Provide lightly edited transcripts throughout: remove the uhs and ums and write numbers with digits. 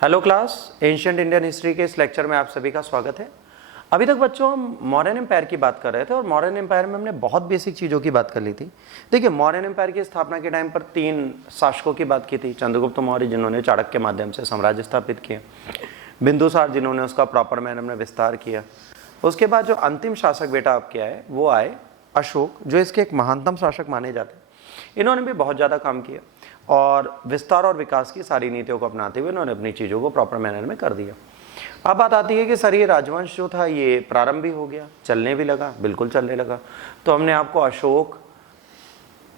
Hello class, ancient Indian history के इस lecture में आप सभी का स्वागत है। अभी तक बच्चों हम मौर्यन एम्पायर की बात कर रहे थे और मौर्यन एम्पायर में हमने बहुत बेसिक चीज़ों की बात कर ली थी। देखिए, मौर्यन एम्पायर की स्थापना के टाइम पर 3 शासकों की बात की थी। चंद्रगुप्त मौर्य जिन्होंने चाणक्य के माध्यम से साम्राज्य स्थापित किया, बिंदुसार जिन्होंने उसका प्रॉपर मैनर में विस्तार किया। उसके बाद जो अंतिम शासक बेटा आपके आए वो आए अशोक, जो इसके एक महानतम शासक माने जाते हैं। इन्होंने भी बहुत ज़्यादा काम किया और विस्तार और विकास की सारी नीतियों को अपनाते हुए इन्होंने अपनी चीज़ों को प्रॉपर मैनर में कर दिया। अब बात आती है कि सर ये राजवंश जो था ये प्रारंभ भी हो गया, चलने भी लगा, बिल्कुल चलने लगा। तो हमने आपको अशोक,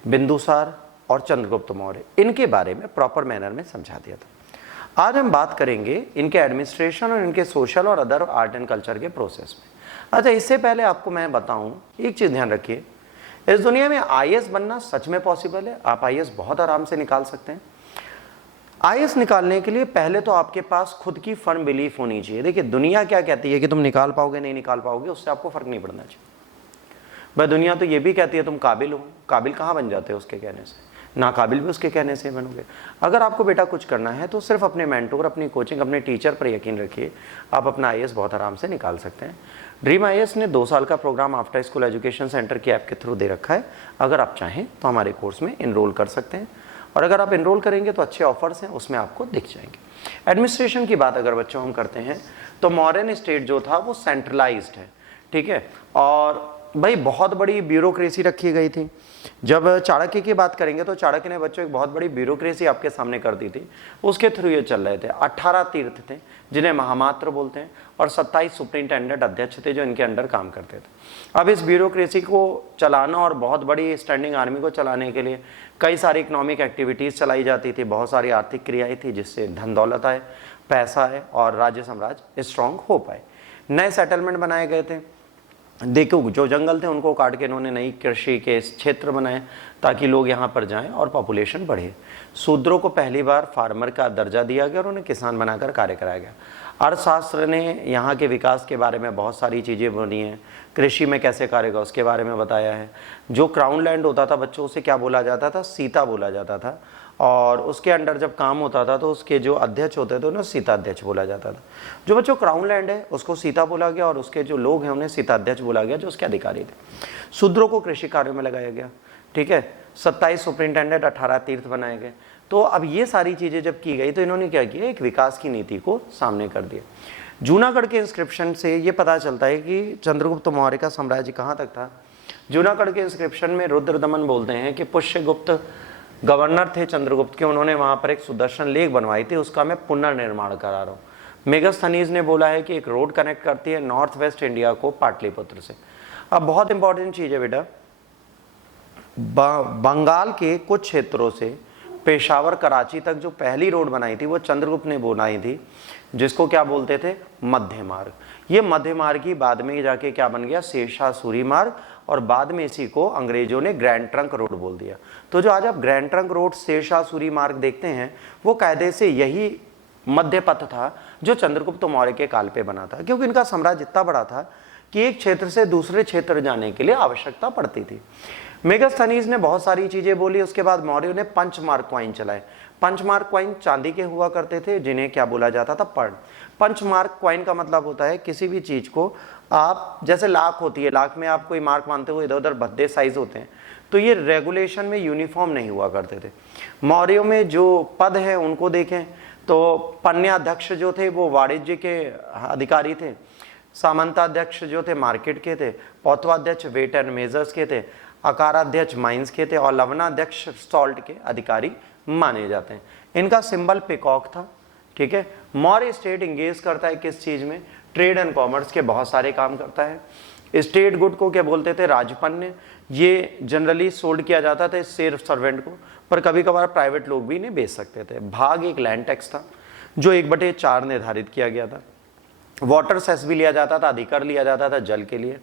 बिंदुसार और चंद्रगुप्त मौर्य इनके बारे में प्रॉपर मैनर में समझा दिया था। आज हम बात करेंगे इनके एडमिनिस्ट्रेशन और इनके सोशल और अदर आर्ट एंड कल्चर के प्रोसेस में। अच्छा, इससे पहले आपको मैं बताऊं, एक चीज़ ध्यान रखिए, इस दुनिया में आईएएस बनना सच में पॉसिबल है। आप आईएएस बहुत आराम से निकाल सकते हैं। आईएएस निकालने के लिए पहले तो आपके पास खुद की फर्म बिलीफ होनी चाहिए। देखिए, दुनिया क्या कहती है कि तुम निकाल पाओगे नहीं निकाल पाओगे, उससे आपको फर्क नहीं पड़ना चाहिए। भाई, दुनिया तो ये भी कहती है तुम काबिल हो। काबिल कहाँ बन जाते हो उसके कहने से, नाकाबिल भी उसके कहने से बनोगे। अगर आपको बेटा कुछ करना है तो सिर्फ अपने मेंटोर, अपनी कोचिंग, अपने टीचर पर यकीन रखिए, आप अपना आईएएस बहुत आराम से निकाल सकते हैं। ड्रीम आईएएस ने 2 साल का programme after school education centre की ऐप के थ्रू दे रखा है। अगर आप चाहें तो हमारे कोर्स में इनरोल कर सकते हैं और अगर आप इनरोल करेंगे तो अच्छे ऑफर्स हैं, उसमें आपको दिख जाएंगे। एडमिनिस्ट्रेशन की बात अगर बच्चों हम करते हैं तो मौर्यन स्टेट जो था वो सेंट्रलाइज्ड है, ठीक है। और भाई बहुत बड़ी ब्यूरोक्रेसी रखी गई थी। जब चाणक्य की बात करेंगे तो चाणक्य ने बच्चों एक बहुत बड़ी ब्यूरोक्रेसी आपके सामने कर दी थी, उसके थ्रू ये चल रहे थे। 18 तीर्थ थे जिन्हें महामात्र बोलते हैं और 27 सुपरिंटेंडेंट अध्यक्ष थे जो इनके अंडर काम करते थे। अब इस ब्यूरोक्रेसी को चलाना और बहुत बड़ी स्टैंडिंग आर्मी को चलाने के लिए कई सारी इकोनॉमिक एक्टिविटीज़ चलाई जाती थी, बहुत सारी आर्थिक क्रियाएँ थी जिससे धन दौलत आए, पैसा आए और राज्य साम्राज्य स्ट्रांग हो पाए। नए सेटलमेंट बनाए गए थे। देखो, जो जंगल थे उनको काट के इन्होंने नई कृषि के क्षेत्र बनाए ताकि लोग यहाँ पर जाएं और पॉपुलेशन बढ़े। शूद्रों को पहली बार फार्मर का दर्जा दिया गया और उन्हें किसान बनाकर कार्य कराया गया। अर्थशास्त्र ने यहाँ के विकास के बारे में बहुत सारी चीज़ें बनी हैं। कृषि में कैसे कार्य होगा उसके बारे में बताया है। जो क्राउन लैंड होता था बच्चों, उसे क्या बोला जाता था? सीता बोला जाता था। और उसके अंडर जब काम होता था तो उसके जो अध्यक्ष होते थे उन्हें सीता अध्यक्ष बोला जाता था। जो बच्चों क्राउन लैंड है उसको सीता बोला गया और उसके जो लोग हैं उन्हें सीता अध्यक्ष बोला गया, जो उसके अधिकारी थे। शूद्रों को कृषि कार्यों में लगाया गया, ठीक है। 27 सुपरिंटेंडेंट, 18 तीर्थ बनाए गए। तो अब ये सारी चीज़ें जब की गई तो इन्होंने क्या किया, एक विकास की नीति को सामने कर दिया। जूनागढ़ के इंस्क्रिप्शन से ये पता चलता है कि चंद्रगुप्त मौर्य का साम्राज्य कहाँ तक था। जूनागढ़ के इंस्क्रिप्शन में रुद्रदमन बोलते हैं कि पुष्यगुप्त गवर्नर थे चंद्रगुप्त के, उन्होंने वहाँ पर एक सुदर्शन लेक बनवाई थी, उसका मैं पुनर्निर्माण करा रहा हूँ। मेगास्थनीज ने बोला है कि एक रोड कनेक्ट करती है नॉर्थ वेस्ट इंडिया को पाटलिपुत्र से। अब बहुत इंपॉर्टेंट चीज़ है बेटा, बंगाल के कुछ क्षेत्रों से पेशावर, कराची तक जो पहली रोड बनाई थी वो चंद्रगुप्त ने बनाई थी, जिसको क्या बोलते थे? मध्य मार्ग। ये मध्य मार्ग ही बाद में जाके क्या बन गया? शेरशाह-सूरी मार्ग, और बाद में इसी को अंग्रेजों ने ग्रैंड ट्रंक रोड बोल दिया। तो जो आज आप ग्रैंड ट्रंक रोड, शेरशाह-सूरी मार्ग देखते हैं वो कायदे से यही मध्य पथ था जो चंद्रगुप्त मौर्य के काल पे बना था, क्योंकि इनका साम्राज्य इतना बड़ा था कि एक क्षेत्र से दूसरे क्षेत्र जाने के लिए आवश्यकता पड़ती थी। मेगास्थनीज ने बहुत सारी चीजें बोली। उसके बाद मौर्यों ने पंचमार्क कॉइन चलाए। पंचमार्क कॉइन चांदी के हुआ करते थे जिन्हें क्या बोला जाता था? पर्ण। पंचमार्क कॉइन का मतलब होता है किसी भी चीज को आप, जैसे लाख होती है, लाख में आप कोई मार्क मानते हो, इधर उधर भद्दे साइज होते हैं, तो ये रेगुलेशन में यूनिफॉर्म नहीं हुआ करते थे। मौर्यों में जो पद है उनको देखें तो पन्याध्यक्ष जो थे वो वाणिज्य के अधिकारी थे, सामंताध्यक्ष जो थे मार्केट के थे, पौत्वाध्यक्ष वेट एंड मेजर्स के थे, अकाराध्यक्ष माइंस के थे और लवणाध्यक्ष सॉल्ट के अधिकारी माने जाते हैं। इनका सिंबल पिकॉक था, ठीक है। मौर्य स्टेट इंगेज करता है किस चीज में? ट्रेड एंड कॉमर्स के बहुत सारे काम करता है। स्टेट गुड को क्या बोलते थे? राजपन्य। ये जनरली सोल्ड किया जाता था शेर सर्वेंट को, पर कभी कभार प्राइवेट लोग भी इन्हें बेच सकते थे। भाग एक लैंड टैक्स था जो 1/4 निर्धारित किया गया था। वाटर सेस भी लिया जाता था, अधिकार लिया जाता था जल के लिए।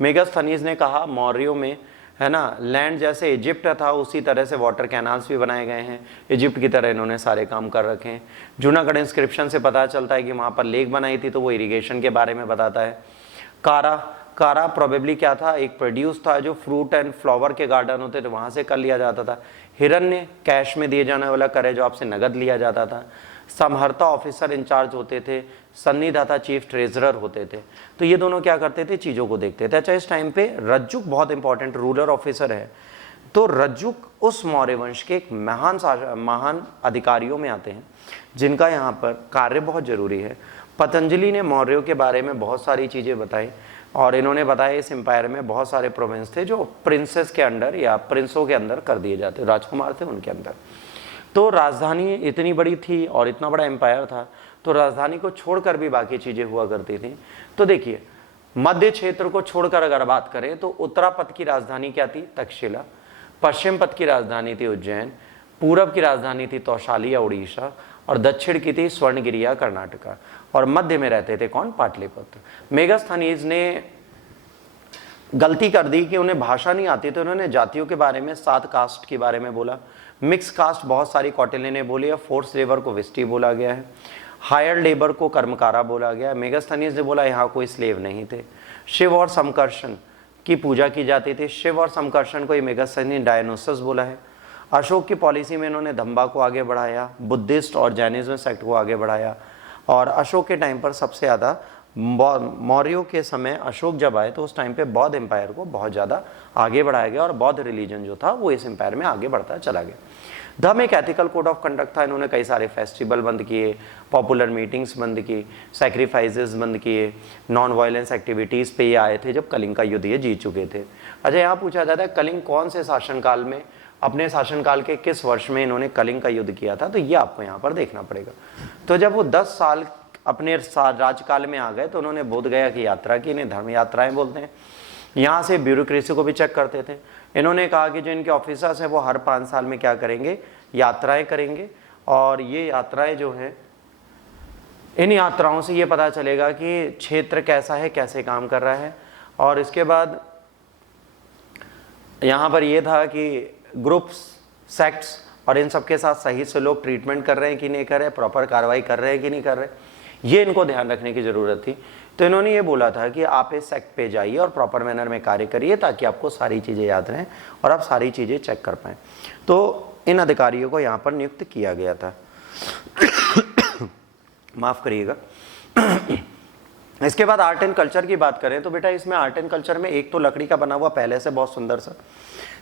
मेगास्थनीज ने कहा मौर्यों में, है ना, लैंड जैसे इजिप्ट था उसी तरह से वाटर कैनाल्स भी बनाए गए हैं, इजिप्ट की तरह इन्होंने सारे काम कर रखे हैं। जूनागढ़ इंस्क्रिप्शन से पता चलता है कि वहाँ पर लेक बनाई थी तो वो इरिगेशन के बारे में बताता है। कारा प्रोबेबली क्या था? एक प्रोड्यूस था जो फ्रूट एंड फ्लावर के गार्डन होते थे वहाँ से कर लिया जाता था। हिरण्य कैश में दिए जाने वाला कर है जो आपसे नगद लिया जाता था। समहर्ता ऑफिसर इंचार्ज होते थे, सन्निधाता चीफ ट्रेजरर होते थे। तो ये दोनों क्या करते थे, चीज़ों को देखते थे। अच्छा, इस टाइम पे रज्जुक बहुत इंपॉर्टेंट रूलर ऑफिसर है। तो रज्जुक उस मौर्य वंश के एक महान अधिकारियों में आते हैं जिनका यहाँ पर कार्य बहुत जरूरी है। पतंजलि ने मौर्यों के बारे में बहुत सारी चीज़ें बताई और इन्होंने बताया इस एम्पायर में बहुत सारे प्रोविंस थे जो प्रिंसेस के अंडर या प्रिंसों के अंदर कर दिए जाते, राजकुमार थे उनके अंदर। तो राजधानी इतनी बड़ी थी और इतना बड़ा एम्पायर था, तो राजधानी को छोड़कर भी बाकी चीज़ें हुआ करती थी। तो देखिए, मध्य क्षेत्र को छोड़कर अगर बात करें तो उत्तरापथ की राजधानी क्या थी, तक्षशिला। पश्चिम पथ की राजधानी थी उज्जैन। पूरब की राजधानी थी तौशाली या उड़ीसा। और दक्षिण की थी स्वर्णगिरी या कर्नाटका। और मध्य में रहते थे कौन, पाटलिपुत्र। मेगास्थनीज ने गलती कर दी कि उन्हें भाषा नहीं आती, तो उन्होंने जातियों के बारे में 7 कास्ट के बारे में बोला। मिक्स कास्ट बहुत सारी कौटिल्य ने बोली है। फोर्स लेबर को विस्टी बोला गया है। हायर लेबर को कर्मकारा बोला गया। मेगास्थनीज ने बोला यहाँ कोई स्लेव नहीं थे। शिव और समकर्षण की पूजा की जाती थी। शिव और समकर्षण को मेगास्थनीज डायनोसस बोला है। अशोक की पॉलिसी में इन्होंने धम्बा को आगे बढ़ाया, बुद्धिस्ट और जैनिज्म सेक्ट को आगे बढ़ाया। और अशोक के टाइम पर सबसे ज़्यादा मौर्यों के समय अशोक जब आए तो उस टाइम पे बौद्ध एम्पायर को बहुत ज़्यादा आगे बढ़ाया गया और बौद्ध रिलीजन जो था वो इस एम्पायर में आगे बढ़ता चला गया। धर्म एक एथिकल कोड ऑफ कंडक्ट था। इन्होंने कई सारे फेस्टिवल बंद किए, पॉपुलर मीटिंग्स बंद की, सैक्रिफाइसेस बंद किए, नॉन वायलेंस एक्टिविटीज़ पे ये आए थे जब कलिंग का युद्ध ये जीत चुके थे। अच्छा, यहाँ पूछा जाता है कलिंग कौन से शासनकाल में, अपने शासनकाल के किस वर्ष में इन्होंने कलिंग का युद्ध किया था, तो ये आपको यहाँ पर देखना पड़ेगा। तो जब वो 10 साल अपने राजकाल में आ गए तो उन्होंने बोध गया की यात्रा की, इन्हें धर्म यात्राएं बोलते हैं। यहाँ से ब्यूरोक्रेसी को भी चेक करते थे। इन्होंने कहा कि जो इनके ऑफिसर्स हैं वो हर 5 साल में क्या करेंगे, यात्राएं करेंगे। और ये यात्राएं जो हैं, इन यात्राओं से ये पता चलेगा कि क्षेत्र कैसा है, कैसे काम कर रहा है। और इसके बाद यहाँ पर ये था कि ग्रुप्स, सेक्ट्स और इन सब के साथ सही से लोग ट्रीटमेंट कर रहे हैं कि नहीं कर रहे, प्रॉपर कार्रवाई कर रहे हैं कि नहीं कर रहे, ये इनको ध्यान रखने की ज़रूरत थी। तो इन्होंने ये बोला था कि आप इस सेक्ट पे जाइए और प्रॉपर मैनर में कार्य करिए ताकि आपको सारी चीज़ें याद रहें और आप सारी चीज़ें चेक कर पाएँ। तो इन अधिकारियों को यहाँ पर नियुक्त किया गया था। माफ़ करिएगा। इसके बाद आर्ट एंड कल्चर की बात करें तो बेटा इसमें आर्ट एंड कल्चर में एक तो लकड़ी का बना हुआ पैलेस है, बहुत सुंदर सा,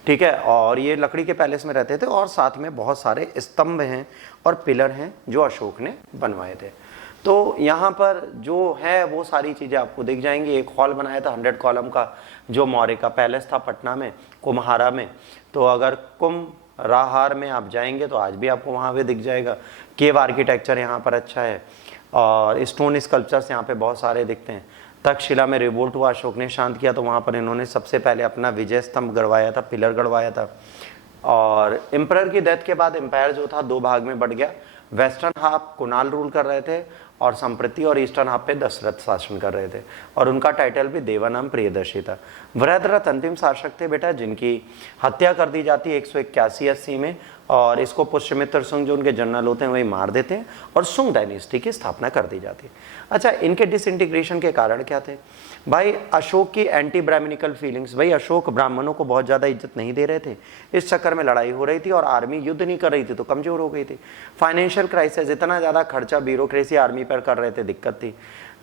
ठीक है। और ये लकड़ी के पैलेस में रहते थे और साथ में बहुत सारे स्तंभ हैं और पिलर हैं जो अशोक ने बनवाए थे। तो यहाँ पर जो है वो सारी चीज़ें आपको दिख जाएंगी। एक हॉल बनाया था 100 कॉलम का जो मौर्य का पैलेस था पटना में, कुम्हारा में। तो अगर कुम्हार में आप जाएंगे तो आज भी आपको वहाँ पे दिख जाएगा। केव आर्किटेक्चर यहाँ पर अच्छा है और स्टोन स्कल्पचर्स यहाँ पे बहुत सारे दिखते हैं। तक्षशिला में रिवोल्ट हुआ, अशोक ने शांत किया, तो वहाँ पर इन्होंने सबसे पहले अपना विजय स्तंभ गड़वाया था, पिलर गड़वाया था। और एम्परर की डेथ के बाद एम्पायर जो था 2 भाग में बढ़ गया। वेस्टर्न हाफ कुणाल रूल कर रहे थे और संप्रति, और ईस्टर्न हाफ पे दशरथ शासन कर रहे थे और उनका टाइटल भी देवानाम प्रियदर्शी था। वृहद्रथ अंतिम शासक थे बेटा जिनकी हत्या कर दी जाती है 181-80 में, और इसको पुष्यमित्र सुंग जो उनके जनरल होते हैं वही मार देते हैं और सुंग डायनेस्टी की स्थापना कर दी जाती है। अच्छा, इनके डिसइंटीग्रेशन के कारण क्या थे भाई? अशोक की एंटी ब्राह्मणिकल फीलिंग्स। भाई अशोक ब्राह्मणों को बहुत ज़्यादा इज्जत नहीं दे रहे थे, इस चक्कर में लड़ाई हो रही थी और आर्मी युद्ध नहीं कर रही थी तो कमज़ोर हो गई थी। फाइनेंशियल क्राइसिस, इतना ज़्यादा खर्चा ब्यूरोक्रेसी आर्मी पर कर रहे थे, दिक्कत थी।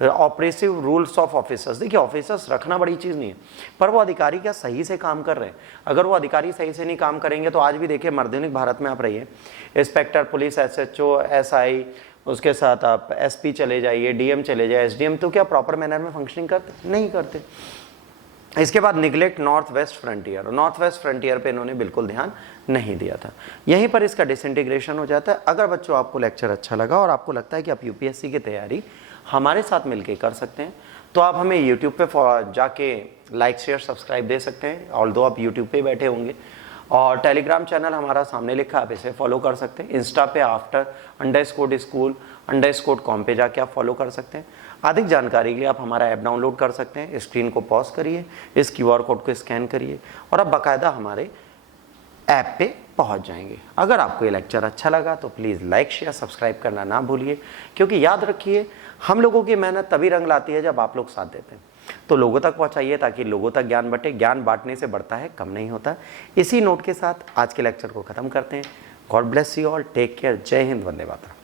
ऑपरेसिव रूल्स ऑफ ऑफिसर्स, देखिए ऑफिसर्स रखना बड़ी चीज़ नहीं है, पर वो अधिकारी क्या सही से काम कर रहे हैं? अगर वो अधिकारी सही से नहीं काम करेंगे तो आज भी देखिए मर्दनिक भारत में आप रहिए, इंस्पेक्टर पुलिस, SHO, SI, उसके साथ आप SP चले जाइए, DM चले जाइए, SDM, तो क्या प्रॉपर मैनर में फंक्शनिंग करते? नहीं करते। इसके बाद neglect north west frontier, north west frontier पे इन्होंने बिल्कुल ध्यान नहीं दिया था। यहीं पर इसका डिसइंटीग्रेशन हो जाता है। अगर बच्चों आपको लेक्चर अच्छा लगा और आपको लगता है कि आप UPSC की तैयारी हमारे साथ मिलके कर सकते हैं तो आप हमें YouTube पे जाके लाइक शेयर सब्सक्राइब दे सकते हैं, ऑल्दो आप YouTube पे बैठे होंगे। और टेलीग्राम चैनल हमारा सामने लिखा, आप इसे फॉलो कर सकते हैं। इंस्टा पे after_school_com पे जाके आप फॉलो कर सकते हैं। अधिक जानकारी के लिए आप हमारा ऐप डाउनलोड कर सकते हैं। स्क्रीन को पॉज करिए, इस QR कोड को स्कैन करिए और आप बाकायदा हमारे ऐप पे पहुंच जाएंगे। अगर आपको ये लेक्चर अच्छा लगा तो प्लीज़ लाइक शेयर सब्सक्राइब करना ना भूलिए, क्योंकि याद रखिए हम लोगों की मेहनत तभी रंग लाती है जब आप लोग साथ देते हैं। तो लोगों तक पहुंचाइए ताकि लोगों तक ज्ञान बटे। ज्ञान बांटने से बढ़ता है, कम नहीं होता। इसी नोट के साथ आज के लेक्चर को ख़त्म करते हैं। God bless you all, take care, जय हिंद, वंदे मातरम।